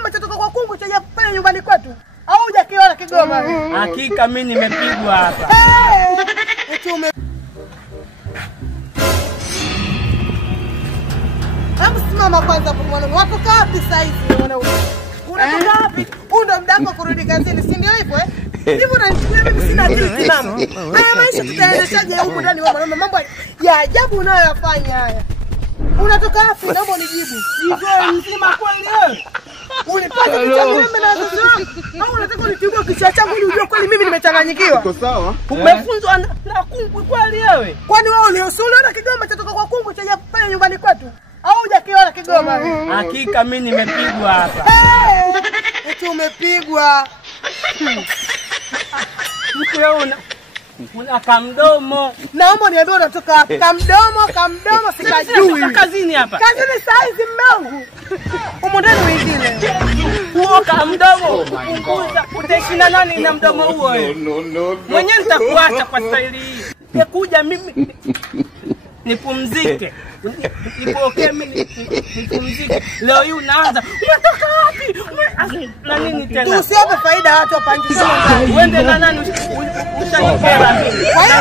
Kigoma chatoka kwa kungu cha pale nyumbani kwetu. Au hujakiona Kigoma? Hakika mimi nimepigwa hapa. Hebu simama kwanza kwa mwanangu. Watoka wapi sasa hivi mwanangu? Unatoka wapi? Unda mdako kurudi kazini, si ndio hivyo eh? Hivyo unanichukulia mimi sina akili timamu. Haya maisha tutaendeshaje huko ndani wewe mwanaume? Mambo ya ajabu unayoyafanya haya. Unatoka wapi? Naomba unijibu. Hivyo mzima kweli wewe? Unipata kichangeme na wazazi wangu? Au unataka unitibue kichwa changu ili ujue kweli mimi nimechanganyikiwa? Uko sawa? Umefunzwa na kungu kweli wewe? Kwani wewe uliona Kigoma chatoka kwa kungu cha pale nyumbani kwetu? Au hujakiona Kigoma? Hakika mimi nimepigwa hapa. Eti umepigwa. Mtu wewe una kamdomo. Naomba niambie unatoka wapi? Kamdomo sikajui. Kazini hapa. Kazini saa hizi mmangu. Humo ndani wengine. Huo kamdomo. Punguza. Utaishi na nani na mdomo huo wewe? Mwenyewe nitakuacha kwa staili hii. Nikuja mimi nipumzike. Nipokee mimi nipumzike. Leo hii unaanza. Unatoka wapi? Na nini tena? Usiape faida watu hapa nje. Uende na nani? Utanipenda mimi. Kwa hiyo,